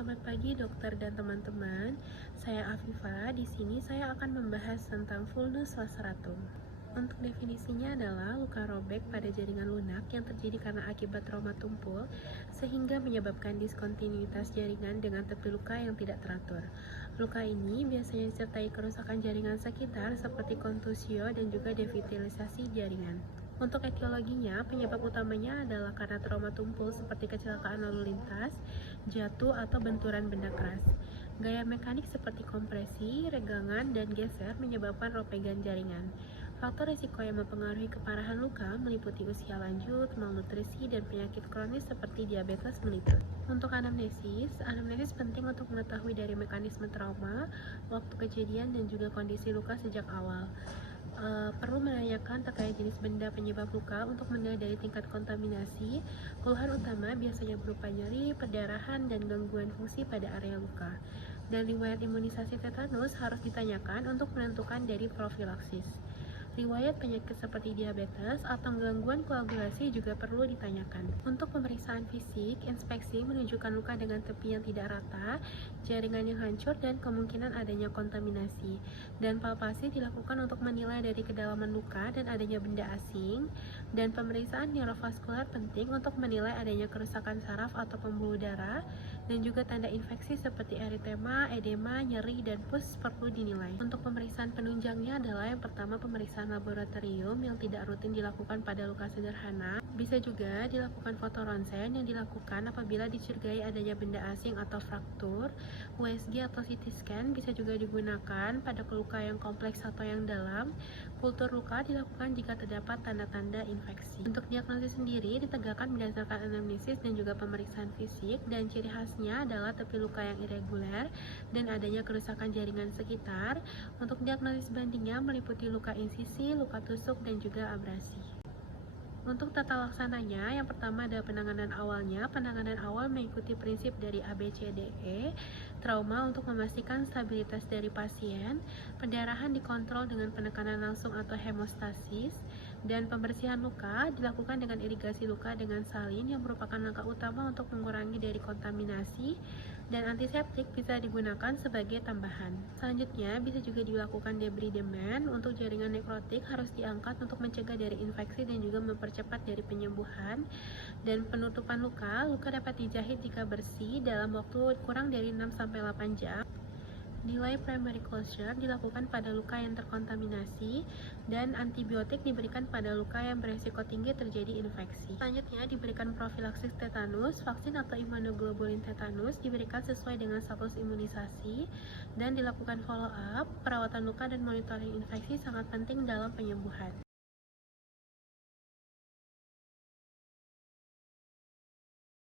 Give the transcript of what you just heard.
Selamat pagi dokter dan teman-teman. Saya Afifa. Di sini saya akan membahas tentang vulnus laceratum. Untuk definisinya adalah luka robek pada jaringan lunak yang terjadi karena akibat trauma tumpul sehingga menyebabkan diskontinuitas jaringan dengan tepi luka yang tidak teratur. Luka ini biasanya disertai kerusakan jaringan sekitar seperti kontusio dan juga devitalisasi jaringan. Untuk etiologinya, penyebab utamanya adalah karena trauma tumpul seperti kecelakaan lalu lintas, jatuh, atau benturan benda keras. Gaya mekanik seperti kompresi, regangan, dan geser menyebabkan ropegan jaringan. Faktor risiko yang mempengaruhi keparahan luka meliputi usia lanjut, malnutrisi, dan penyakit kronis seperti diabetes mellitus. Untuk anamnesis penting untuk mengetahui dari mekanisme trauma, waktu kejadian, dan juga kondisi luka sejak awal. Perlu menanyakan terkait jenis benda penyebab luka untuk menilai dari tingkat kontaminasi. Keluhan utama biasanya berupa nyeri, perdarahan, dan gangguan fungsi pada area luka. Dan riwayat imunisasi tetanus harus ditanyakan untuk menentukan dari profilaksis. Riwayat penyakit seperti diabetes atau gangguan koagulasi juga perlu ditanyakan. Untuk pemeriksaan fisik, inspeksi menunjukkan luka dengan tepi yang tidak rata, jaringan yang hancur, dan kemungkinan adanya kontaminasi. Dan palpasi dilakukan untuk menilai dari kedalaman luka dan adanya benda asing. Dan pemeriksaan neurovaskular penting untuk menilai adanya kerusakan saraf atau pembuluh darah. Dan juga tanda infeksi seperti eritema, edema, nyeri, dan pus perlu dinilai. Untuk pemeriksaan penunjangnya adalah yang pertama pemeriksaan laboratorium yang tidak rutin dilakukan pada luka sederhana. Bisa juga dilakukan foto ronsen yang dilakukan apabila dicurigai adanya benda asing atau fraktur. USG atau CT scan bisa juga digunakan pada luka yang kompleks atau yang dalam. Kultur luka dilakukan jika terdapat tanda-tanda infeksi. Untuk diagnosis sendiri ditegakkan berdasarkan anamnesis dan juga pemeriksaan fisik, dan ciri khasnya adalah tepi luka yang irreguler dan adanya kerusakan jaringan sekitar. Untuk diagnosis bandingnya meliputi luka insisi, luka tusuk, dan juga abrasi. Untuk tata laksananya, yang pertama adalah penanganan awalnya. Penanganan awal mengikuti prinsip dari ABCDE, trauma untuk memastikan stabilitas dari pasien, pendarahan dikontrol dengan penekanan langsung atau hemostasis, dan pembersihan luka dilakukan dengan irigasi luka dengan salin yang merupakan langkah utama untuk mengurangi dari kontaminasi, dan antiseptik bisa digunakan sebagai tambahan. Selanjutnya, bisa juga dilakukan debridement. Untuk jaringan nekrotik harus diangkat untuk mencegah dari infeksi dan juga mempercepat dari penyembuhan. Dan penutupan luka dapat dijahit jika bersih dalam waktu kurang dari 6-8 jam. Nilai primary closure dilakukan pada luka yang terkontaminasi, dan antibiotik diberikan pada luka yang beresiko tinggi terjadi infeksi. Selanjutnya diberikan profilaksis tetanus. Vaksin atau imunoglobulin tetanus diberikan sesuai dengan status imunisasi, dan dilakukan follow up. Perawatan luka dan monitoring infeksi sangat penting dalam penyembuhan.